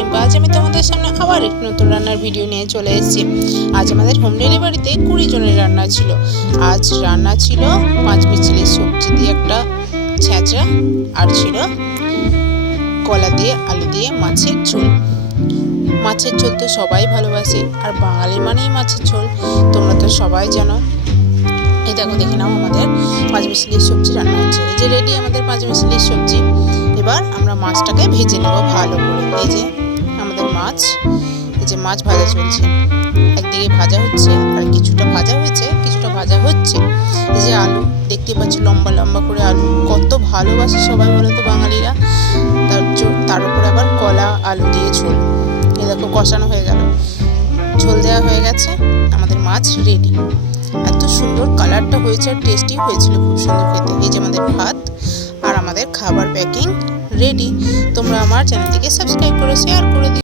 ডিম্পা। আজ আমি তোমাদের সামনে আবার এক নতুন রান্নার ভিডিও নিয়ে চলে এসেছি। আজ আমাদের হোম ডেলিভারিতে 20 জনের রান্না ছিল। আজ রান্না ছিল 5 মিশালি সবজি দিয়ে একটা ছেঁচড়া, আর ছিল কলা দিয়ে আলু দিয়ে মাছের ঝোল। মাছের ঝোল তো সবাই ভালোবাসে, আর বাঙালি মানেই মাছের ঝোল, তোমরা তো সবাই জানো। এই দেখো, দেখে নাও আমাদের 5 মিশালি সবজি রান্না হচ্ছে। এই যে রেডি আমাদের 5 মিশালি সবজি। এবার আমরা মাছটাকে ভেজে নেব ভালো করে। এই যে আমাদের মাছ, এই যে মাছ ভাজা চলছে, একদিকে ভাজা হচ্ছে আর কিছুটা ভাজা হয়েছে, কিছুটা ভাজা হচ্ছে। এই যে আলু দেখতে পাচ্ছি, লম্বা লম্বা করে আলু, কত ভালোবাসে সবাই বলো তো বাঙালিরা। তার উপরে আবার কলা আলু দিয়ে ঝোল। এই দেখো কষানো হয়ে গেল, ঝোল দেওয়া হয়ে গেছে, আমাদের মাছ রেডি। এত সুন্দর কালারটা হয়েছে আর টেস্টি হয়েছিল, খুব সুন্দর খেতে। এই যে আমাদের ভাত আর আমাদের খাবার প্যাকিং রেডি। তোমরা আমার চ্যানেলটিকে সাবস্ক্রাইব করে শেয়ার করে দিও।